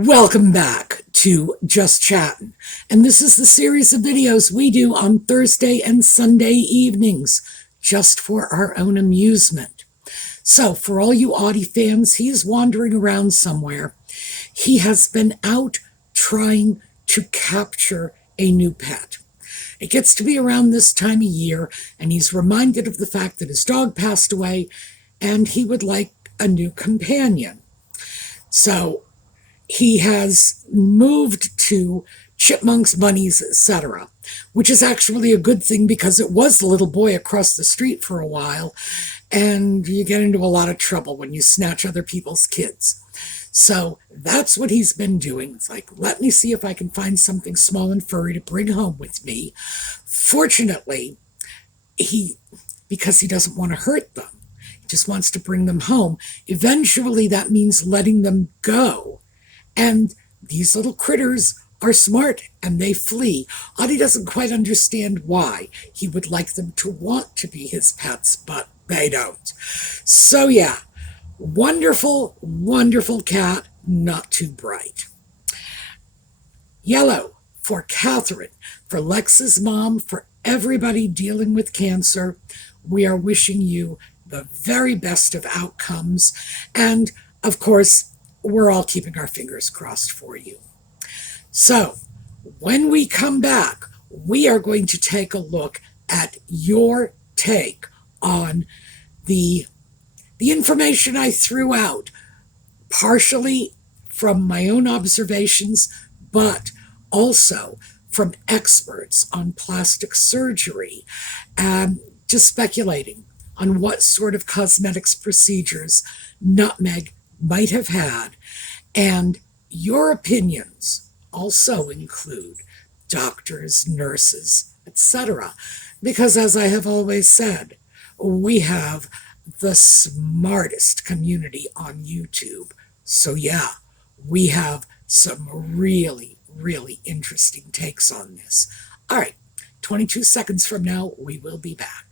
Welcome back to Just Chattin', and this is the series of videos we do on Thursday and Sunday evenings, just for our own amusement. So, for all you Audie fans, he is wandering around somewhere. He has been out trying to capture a new pet. It gets to be around this time of year, and he's reminded of the fact that his dog passed away, and he would like a new companion. So, he has moved to chipmunks, bunnies, etc., which is actually a good thing because it was the little boy across the street for a while, and you get into a lot of trouble when you snatch other people's kids. So that's what he's been doing. It's like, let me see if I can find something small and furry to bring home with me. Fortunately, because he doesn't want to hurt them, he just wants to bring them home. Eventually, that means letting them go. And these little critters are smart and they flee. Audie doesn't quite understand why. He would like them to want to be his pets, but they don't. So yeah, wonderful, wonderful cat, not too bright. Yellow for Catherine, for Lex's mom, for everybody dealing with cancer. We are wishing you the very best of outcomes. And of course, we're all keeping our fingers crossed for you. So, when we come back, we are going to take a look at your take on the information I threw out, partially from my own observations, but also from experts on plastic surgery, just speculating on what sort of cosmetics procedures Nutmeg might have had, and your opinions also include doctors, nurses, etc. Because as I have always said, we have the smartest community on YouTube. So yeah, we have some really, really interesting takes on this. All right, 22 seconds from now, we will be back.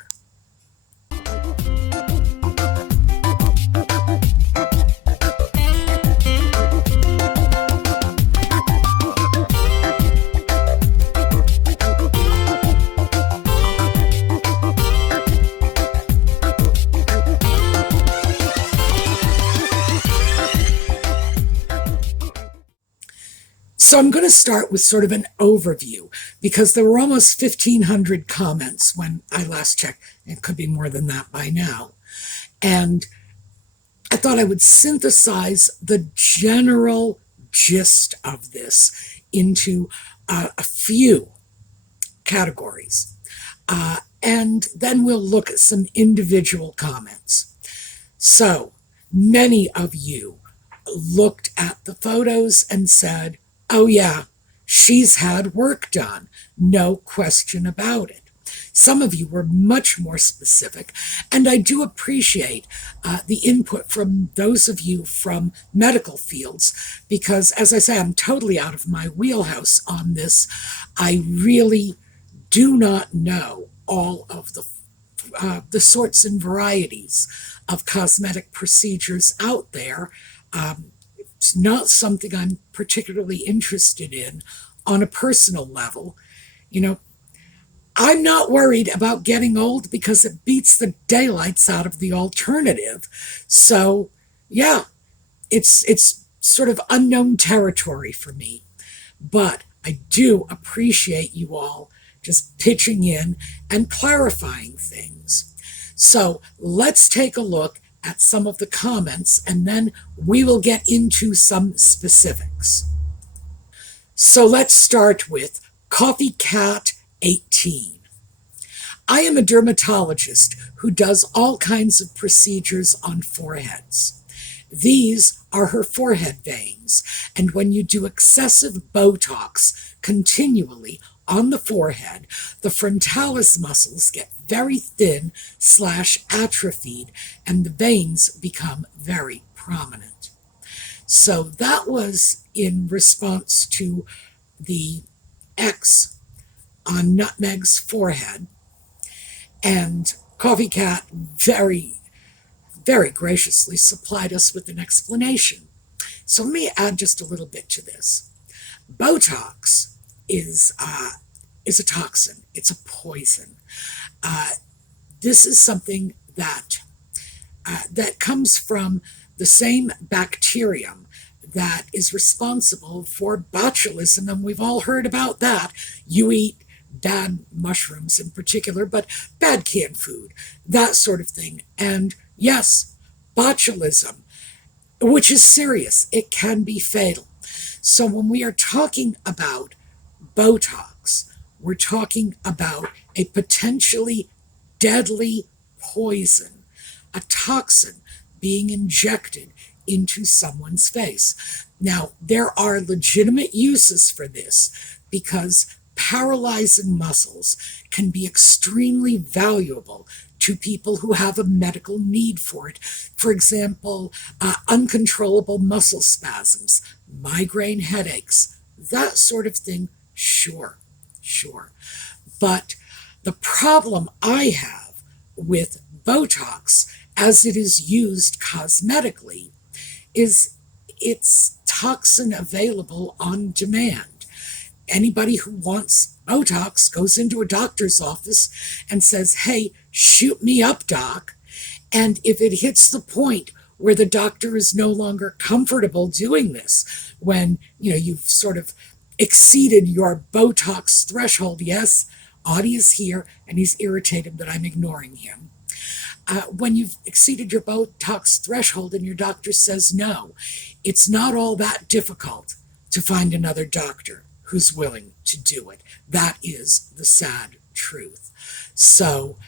So I'm going to start with sort of an overview because there were almost 1,500 comments when I last checked. It could be more than that by now. And I thought I would synthesize the general gist of this into a few categories. And then we'll look at some individual comments. So many of you looked at the photos and said, oh yeah, she's had work done, no question about it. Some of you were much more specific, and I do appreciate the input from those of you from medical fields, because as I say, I'm totally out of my wheelhouse on this. I really do not know all of the sorts and varieties of cosmetic procedures out there. It's not something I'm particularly interested in on a personal level. You know, I'm not worried about getting old because it beats the daylights out of the alternative. So, yeah, it's sort of unknown territory for me. But I do appreciate you all just pitching in and clarifying things. So let's take a look at some of the comments, and then we will get into some specifics. So let's start with Coffee Cat 18. I am a dermatologist who does all kinds of procedures on foreheads. These are her forehead veins, and when you do excessive Botox continually on the forehead, the frontalis muscles get very thin / atrophied, and the veins become very prominent. So that was in response to the X on Nutmeg's forehead, and Coffee Cat very, very graciously supplied us with an explanation. So let me add just a little bit to this. Botox is a toxin. It's a poison. Uh, this is something that comes from the same bacterium that is responsible for botulism, and we've all heard about that. You eat bad mushrooms in particular, but bad canned food, that sort of thing. And yes, botulism, which is serious, it can be fatal. So when we are talking about Botox, we're talking about a potentially deadly poison, a toxin being injected into someone's face. Now, there are legitimate uses for this because paralyzing muscles can be extremely valuable to people who have a medical need for it. For example, uncontrollable muscle spasms, migraine headaches, that sort of thing, sure, sure. But the problem I have with Botox as it is used cosmetically is it's toxin available on demand. Anybody who wants Botox goes into a doctor's office and says, hey, shoot me up, doc. And if it hits the point where the doctor is no longer comfortable doing this, when you've sort of exceeded your Botox threshold, yes, Audie is here and he's irritated that I'm ignoring him. When you've exceeded your Botox threshold and your doctor says no, it's not all that difficult to find another doctor who's willing to do it. That is the sad truth. So,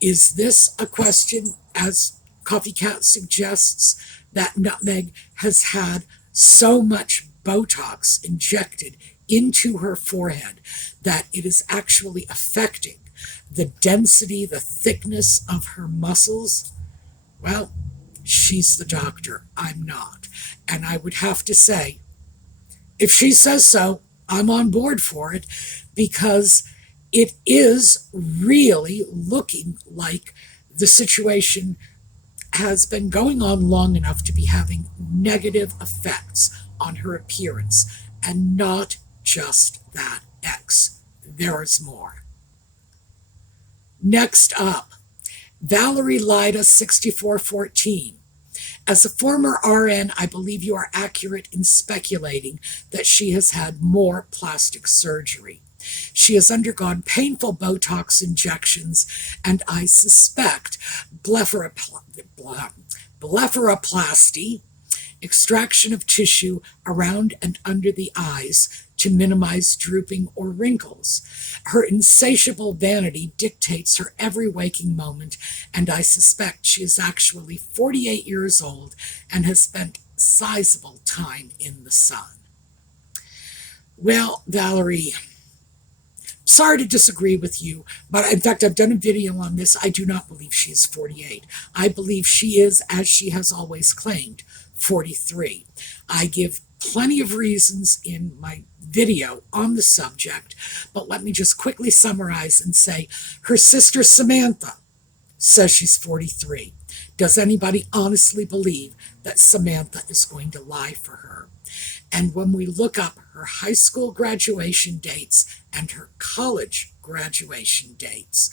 is this a question, as Coffee Cat suggests, that Nutmeg has had so much Botox injected into her forehead that it is actually affecting the density, the thickness of her muscles? Well, she's the doctor. I'm not. And I would have to say, if she says so, I'm on board for it, because it is really looking like the situation has been going on long enough to be having negative effects on her appearance. And not just that, X. There is more. Next up, Valerie Lida 6414. As a former RN, I believe you are accurate in speculating that she has had more plastic surgery. She has undergone painful Botox injections, and I suspect blepharoplasty, extraction of tissue around and under the eyes to minimize drooping or wrinkles. Her insatiable vanity dictates her every waking moment, and I suspect she is actually 48 years old and has spent sizable time in the sun. Well, Valerie, sorry to disagree with you, but in fact, I've done a video on this. I do not believe she is 48. I believe she is, as she has always claimed, 43. I give plenty of reasons in my video on the subject, but let me just quickly summarize and say her sister Samantha says she's 43. Does anybody honestly believe that Samantha is going to lie for her? And when we look up her high school graduation dates and her college graduation dates,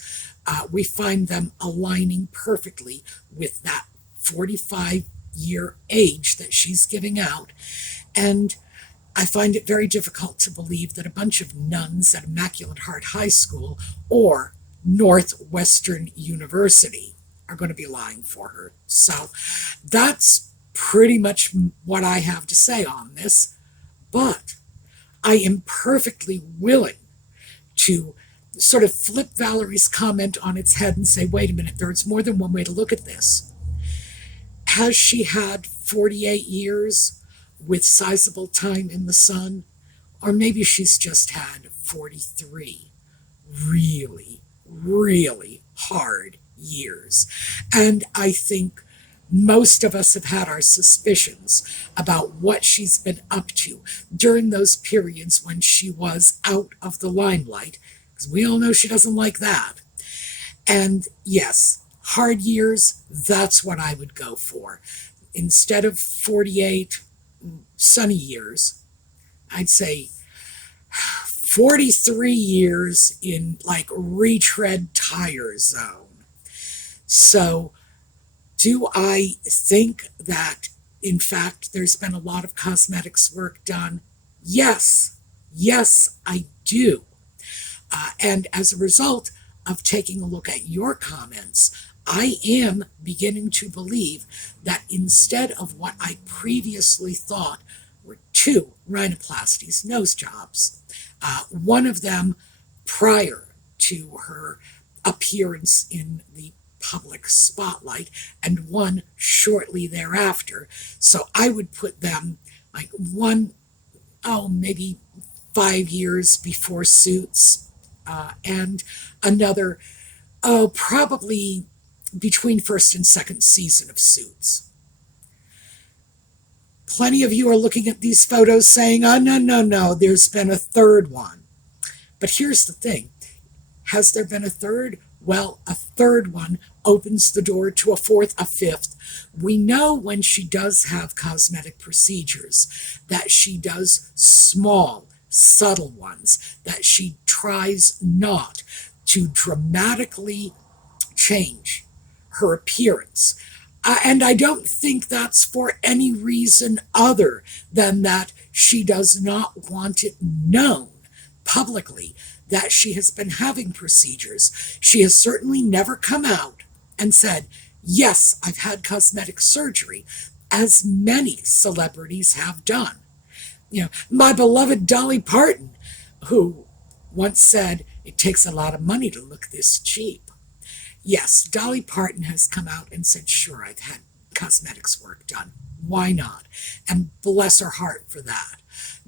we find them aligning perfectly with that 45-year age that she's giving out. And I find it very difficult to believe that a bunch of nuns at Immaculate Heart High School or Northwestern University are going to be lying for her. So that's pretty much what I have to say on this. But I am perfectly willing to sort of flip Valerie's comment on its head and say, wait a minute, there's more than one way to look at this. Has she had 48 years with sizable time in the sun? Or maybe she's just had 43 really, really hard years. And I think most of us have had our suspicions about what she's been up to during those periods when she was out of the limelight, because we all know she doesn't like that. And yes, hard years, that's what I would go for. Instead of 48, sunny years. I'd say 43 years in like retread tire zone. So, do I think that, in fact, there's been a lot of cosmetics work done? Yes. Yes, I do. And as a result of taking a look at your comments, I am beginning to believe that instead of what I previously thought were two rhinoplasties, nose jobs, one of them prior to her appearance in the public spotlight and one shortly thereafter. So I would put them like one, maybe 5 years before Suits, and another, probably between first and second season of Suits. Plenty of you are looking at these photos saying, oh, no, no, no, there's been a third one. But here's the thing. Has there been a third? Well, a third one opens the door to a fourth, a fifth. We know when she does have cosmetic procedures that she does small, subtle ones, that she tries not to dramatically change her appearance. And I don't think that's for any reason other than that she does not want it known publicly that she has been having procedures. She has certainly never come out and said, yes, I've had cosmetic surgery, as many celebrities have done. My beloved Dolly Parton, who once said, it takes a lot of money to look this cheap. Yes, Dolly Parton has come out and said, sure, I've had cosmetics work done. Why not? And bless her heart for that.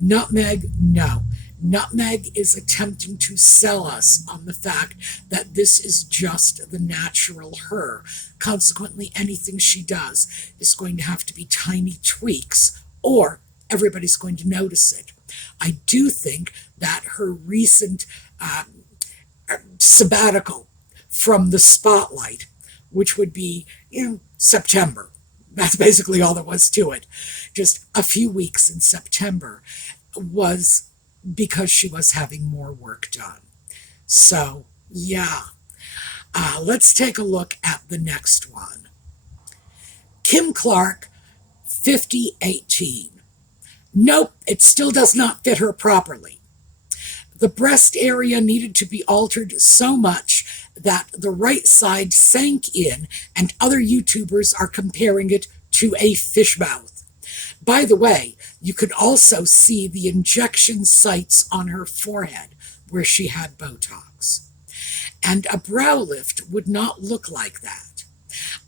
Nutmeg, no. Nutmeg is attempting to sell us on the fact that this is just the natural her. Consequently, anything she does is going to have to be tiny tweaks, or everybody's going to notice it. I do think that her recent sabbatical from the spotlight, which would be in September. That's basically all there was to it. Just a few weeks in September was because she was having more work done. So, yeah. Let's take a look at the next one. Kim Clark, 5018. Nope, it still does not fit her properly. The breast area needed to be altered so much that the right side sank in, and other YouTubers are comparing it to a fish mouth. By the way, you could also see the injection sites on her forehead where she had Botox. And a brow lift would not look like that.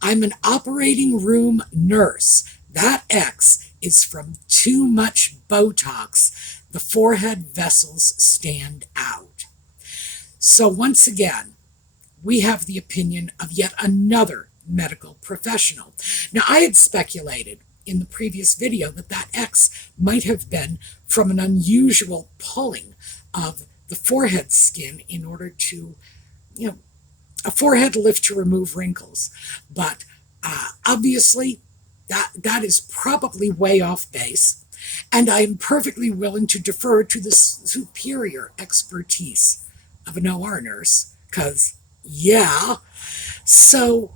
I'm an operating room nurse. That X is from too much Botox. The forehead vessels stand out. So once again, we have the opinion of yet another medical professional. Now, I had speculated in the previous video that that X might have been from an unusual pulling of the forehead skin in order to, a forehead lift to remove wrinkles. But obviously, that is probably way off base, and I am perfectly willing to defer to the superior expertise of an OR nurse, because, yeah. So,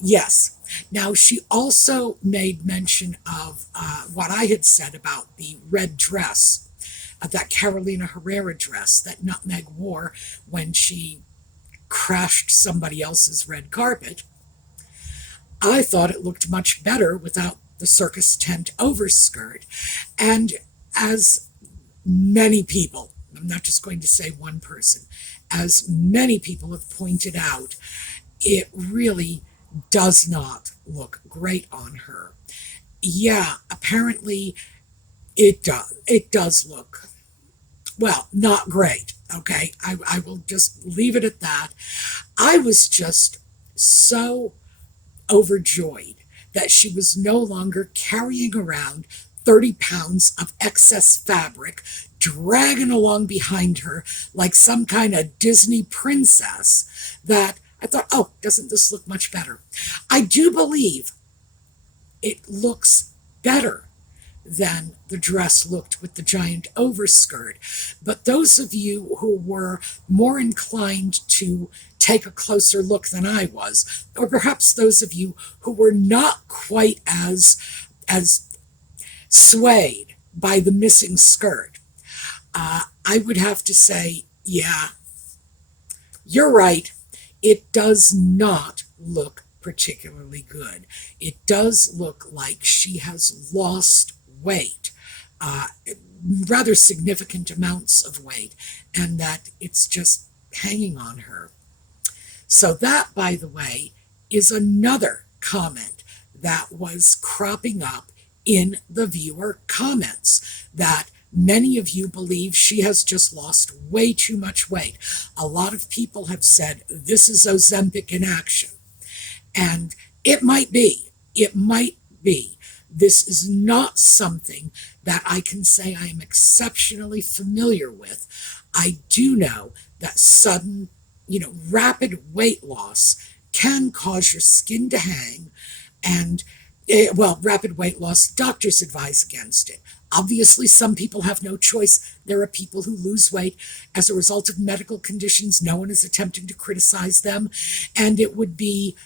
yes. Now, she also made mention of what I had said about the red dress, that Carolina Herrera dress that Nutmeg wore when she crashed somebody else's red carpet. I thought it looked much better without the circus tent overskirt. And as many people, I'm not just going to say one person, as many people have pointed out, it really does not look great on her. Yeah, apparently it does look, well, not great, okay? I will just leave it at that. I was just so overjoyed that she was no longer carrying around 30 pounds of excess fabric, dragging along behind her like some kind of Disney princess, that I thought, oh, doesn't this look much better? I do believe it looks better than the dress looked with the giant overskirt. But those of you who were more inclined to take a closer look than I was, or perhaps those of you who were not quite as swayed by the missing skirt, I would have to say, yeah, you're right. It does not look particularly good. It does look like she has lost weight, uh, rather significant amounts of weight, and that it's just hanging on her. So, that, by the way, is another comment that was cropping up in the viewer comments, that many of you believe she has just lost way too much weight. A lot of people have said this is Ozempic in action. And it might be. It might be. This is not something that I can say I am exceptionally familiar with. I do know that sudden, rapid weight loss can cause your skin to hang, and rapid weight loss, doctors advise against it. Obviously, some people have no choice. There are people who lose weight as a result of medical conditions. No one is attempting to criticize them. And it would be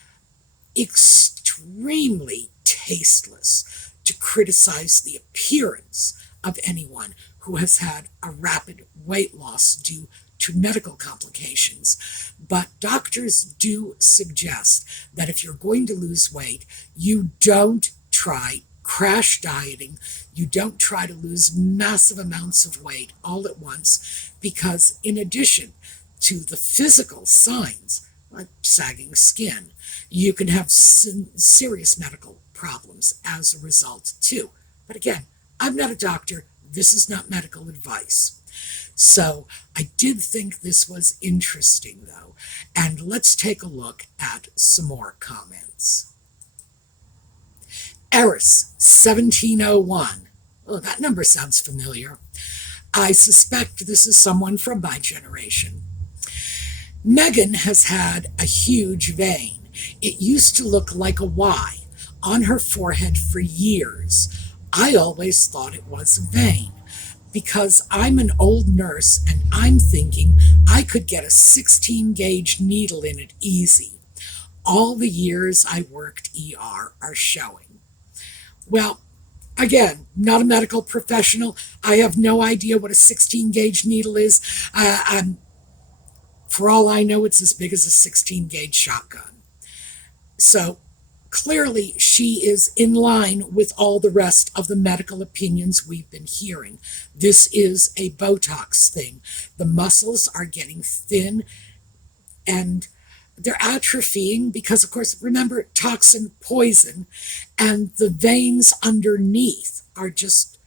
extremely tasteless to criticize the appearance of anyone who has had a rapid weight loss due to medical complications. But doctors do suggest that if you're going to lose weight, you don't try crash dieting. You don't try to lose massive amounts of weight all at once, because in addition to the physical signs, like sagging skin, you can have serious medical problems as a result too. But again, I'm not a doctor. This is not medical advice. So I did think this was interesting, though. And let's take a look at some more comments. Eris 1701. Oh, that number sounds familiar. I suspect this is someone from my generation. Meghan has had a huge vein. It used to look like a Y on her forehead for years. I always thought it was a vein, because I'm an old nurse and I'm thinking I could get a 16-gauge needle in it easy. All the years I worked ER are showing. Well, again, not a medical professional. I have no idea what a 16-gauge needle is. For all I know, it's as big as a 16-gauge shotgun. So clearly, she is in line with all the rest of the medical opinions we've been hearing. This is a Botox thing. The muscles are getting thin and they're atrophying because, of course, remember, toxin, poison, and the veins underneath are just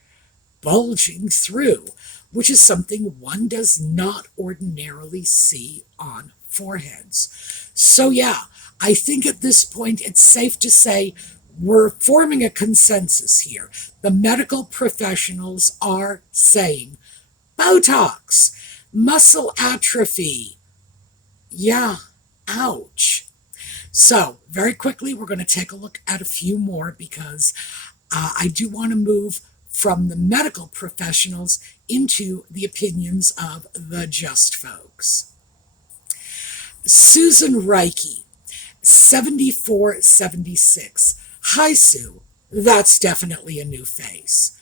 bulging through, which is something one does not ordinarily see on foreheads. So yeah, I think at this point it's safe to say we're forming a consensus here. The medical professionals are saying Botox, muscle atrophy. Yeah, ouch. So very quickly, we're going to take a look at a few more, because I do want to move from the medical professionals into the opinions of the just folks. Susan Reiki, 7476. Hi, Sue. That's definitely a new face.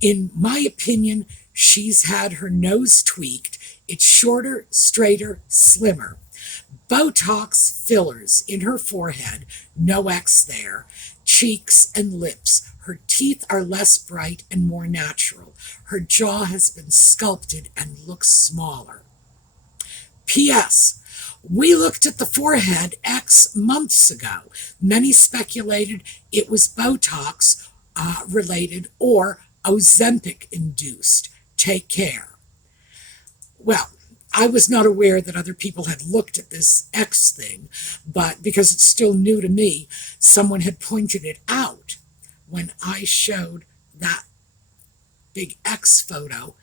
In my opinion, she's had her nose tweaked. It's shorter, straighter, slimmer. Botox fillers in her forehead, no X there. Cheeks and lips. Her teeth are less bright and more natural. Her jaw has been sculpted and looks smaller. P.S. We looked at the forehead X months ago. Many speculated it was Botox related or Ozempic induced. Take care. Well, I was not aware that other people had looked at this X thing, but because it's still new to me, someone had pointed it out when I showed that big X photo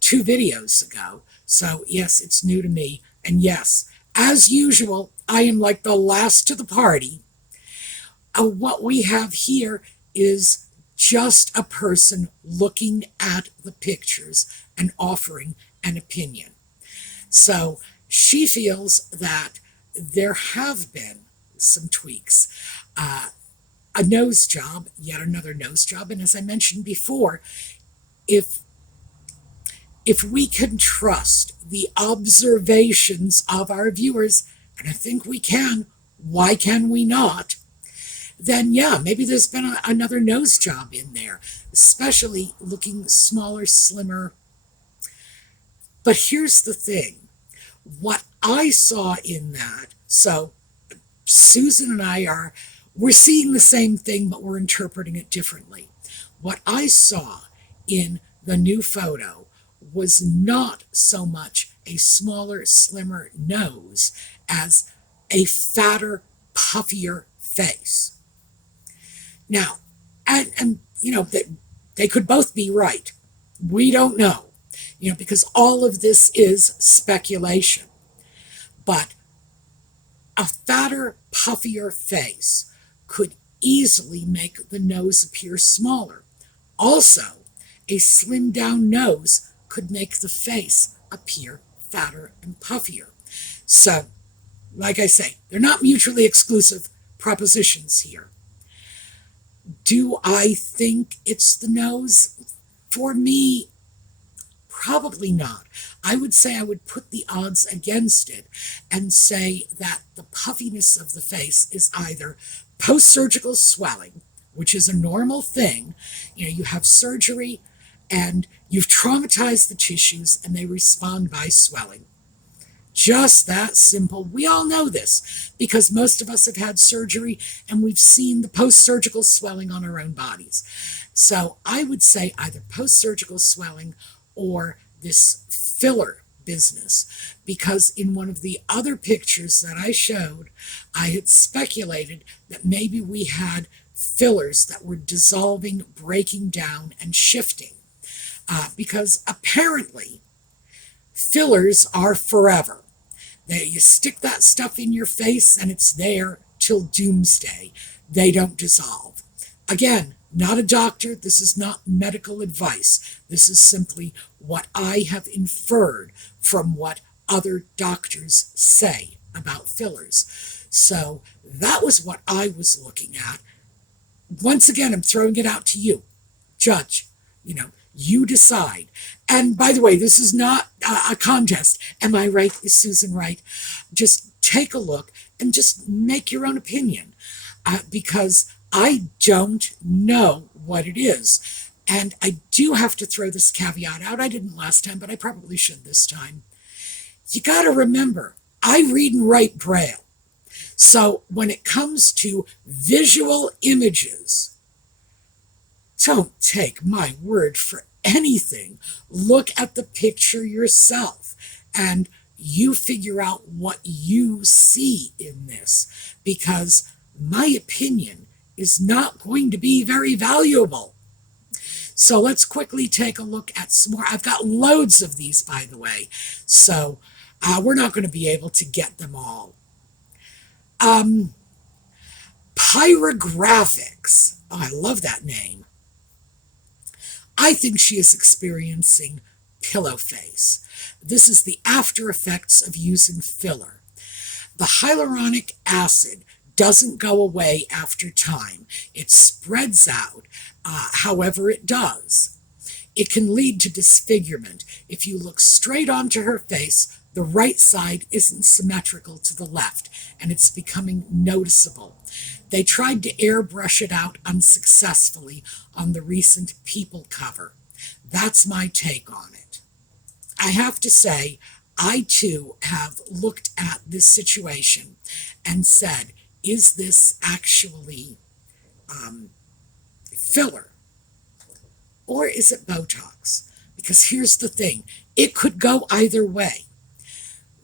2 videos ago. So yes, it's new to me. And yes, as usual, I am like the last to the party. What we have here is just a person looking at the pictures and offering an opinion. So she feels that there have been some tweaks. A nose job, yet another nose job. And as I mentioned before, if we can trust the observations of our viewers, and I think we can, why can we not? Then yeah, maybe there's been another nose job in there, especially looking smaller, slimmer. But here's the thing. What I saw in that, so Susan and we're seeing the same thing, but we're interpreting it differently. What I saw in the new photo was not so much a smaller, slimmer nose as a fatter, puffier face. Now, and they could both be right. We don't know, because all of this is speculation. But a fatter, puffier face could easily make the nose appear smaller. Also, a slimmed down nose could make the face appear fatter and puffier. So, like I say, they're not mutually exclusive propositions here. Do I think it's the nose? For me, probably not. I would say I would put the odds against it and say that the puffiness of the face is either post-surgical swelling, which is a normal thing. You have surgery and you've traumatized the tissues and they respond by swelling. Just that simple. We all know this because most of us have had surgery and we've seen the post-surgical swelling on our own bodies. So I would say either post-surgical swelling or this filler business, because in one of the other pictures that I showed, I had speculated that maybe we had fillers that were dissolving, breaking down, and shifting. Because apparently fillers are forever. You stick that stuff in your face and it's there till doomsday. They don't dissolve. Again, not a doctor. This is not medical advice. This is simply what I have inferred from what other doctors say about fillers. So that was what I was looking at. Once again, I'm throwing it out to you. Judge, you decide. And by the way, this is not a contest. Am I right? Is Susan right? Just take a look and just make your own opinion. Because I don't know what it is. And I do have to throw this caveat out. I didn't last time, but I probably should this time. You got to remember, I read and write Braille. So when it comes to visual images, don't take my word for anything. Look at the picture yourself and you figure out what you see in this, because my opinion is not going to be very valuable. So let's quickly take a look at some more. I've got loads of these, by the way, so we're not going to be able to get them all. Pyrographics. Oh, I love that name. I think she is experiencing pillow face. This is the after effects of using filler. The hyaluronic acid doesn't go away after time. It spreads out, however it does. It can lead to disfigurement. If you look straight onto her face, the right side isn't symmetrical to the left, and it's becoming noticeable. They tried to airbrush it out unsuccessfully on the recent People cover. That's my take on it. I have to say, I too have looked at this situation and said, is this actually filler? Or is it Botox? Because here's the thing, it could go either way.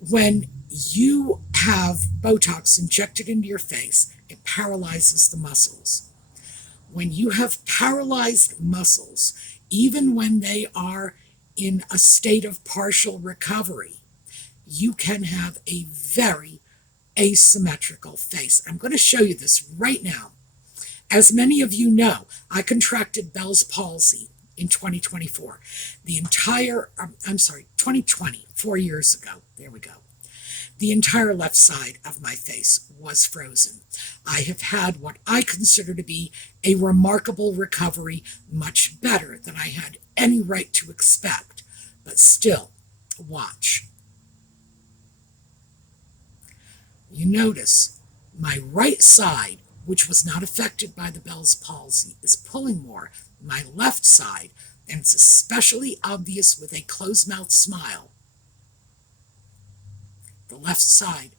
When you have Botox injected into your face, it paralyzes the muscles. When you have paralyzed muscles, even when they are in a state of partial recovery, you can have a very asymmetrical face. I'm going to show you this right now. As many of you know, I contracted Bell's palsy in 2024. 2020, 4 years ago. There we go. The entire left side of my face was frozen. I have had what I consider to be a remarkable recovery, much better than I had any right to expect. But still, watch. You notice my right side, which was not affected by the Bell's palsy, is pulling more. My left side, and it's especially obvious with a closed-mouth smile, the left side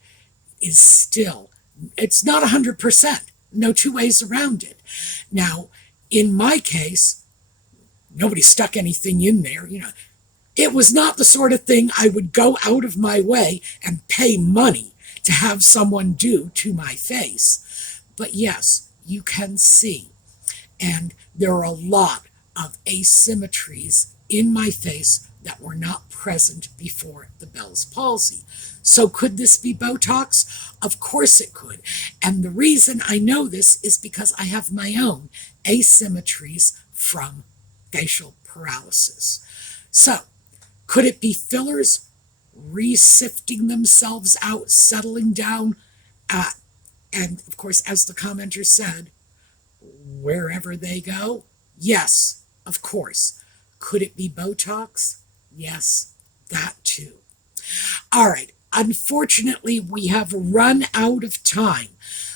is still, it's not 100%. No two ways around it. Now, in my case, nobody stuck anything in there. It was not the sort of thing I would go out of my way and pay money to have someone do to my face. But yes, you can see. And there are a lot of asymmetries in my face that were not present before the Bell's palsy. So could this be Botox? Of course it could. And the reason I know this is because I have my own asymmetries from facial paralysis. So could it be fillers resifting themselves out, settling down? And of course, as the commenter said, wherever they go? Yes, of course. Could it be Botox? Yes, that too. All right. Unfortunately, we have run out of time.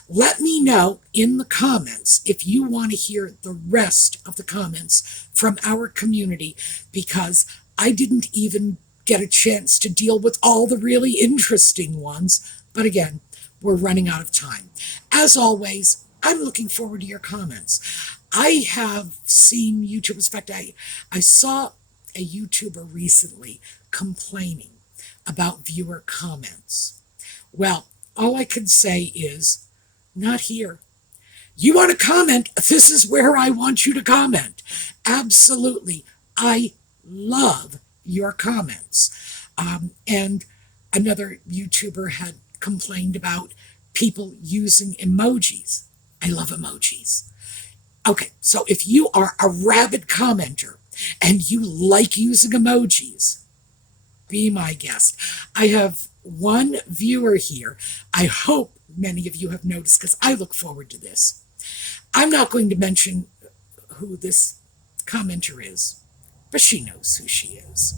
Let me know in the comments if you want to hear the rest of the comments from our community, because I didn't even get a chance to deal with all the really interesting ones. But again, we're running out of time. As always, I'm looking forward to your comments. I have seen YouTubers, in fact, I saw a YouTuber recently complaining about viewer comments. Well, all I can say is, not here. You want to comment? This is where I want you to comment. Absolutely. I love your comments. And another YouTuber had complained about people using emojis. I love emojis. Okay, so if you are a rabid commenter and you like using emojis, be my guest. I have one viewer here. I hope many of you have noticed, because I look forward to this. I'm not going to mention who this commenter is, but she knows who she is.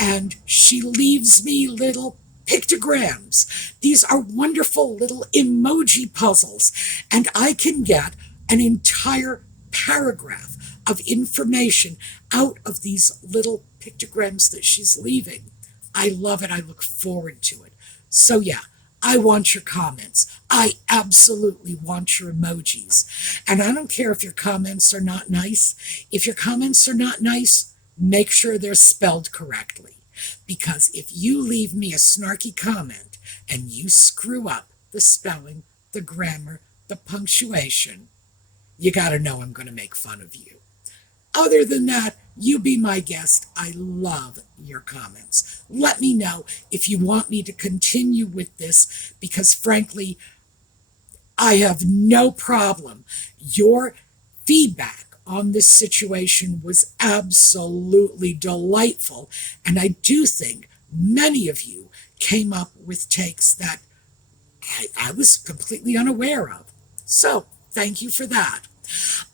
And she leaves me little pictograms. These are wonderful little emoji puzzles, and I can get an entire paragraph of information out of these little pictograms that she's leaving. I love it. I look forward to it. So yeah, I want your comments. I absolutely want your emojis. And I don't care if your comments are not nice. If your comments are not nice, make sure they're spelled correctly. Because if you leave me a snarky comment and you screw up the spelling, the grammar, the punctuation, you got to know I'm going to make fun of you. Other than that, you be my guest. I love your comments. Let me know if you want me to continue with this, because frankly, I have no problem. Your feedback on this situation was absolutely delightful, and I do think many of you came up with takes that I was completely unaware of. So, thank you for that.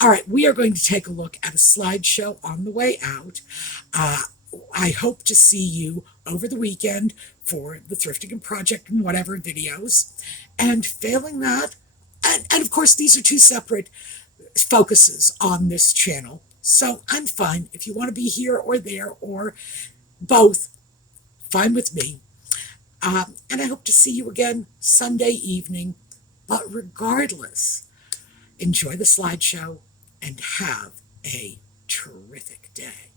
All right, we are going to take a look at a slideshow on the way out. I hope to see you over the weekend for the Thrifting and Project and whatever videos. And failing that, and of course, these are two separate focuses on this channel. So I'm fine. If you want to be here or there or both, fine with me. And I hope to see you again Sunday evening. But regardless, enjoy the slideshow and have a terrific day.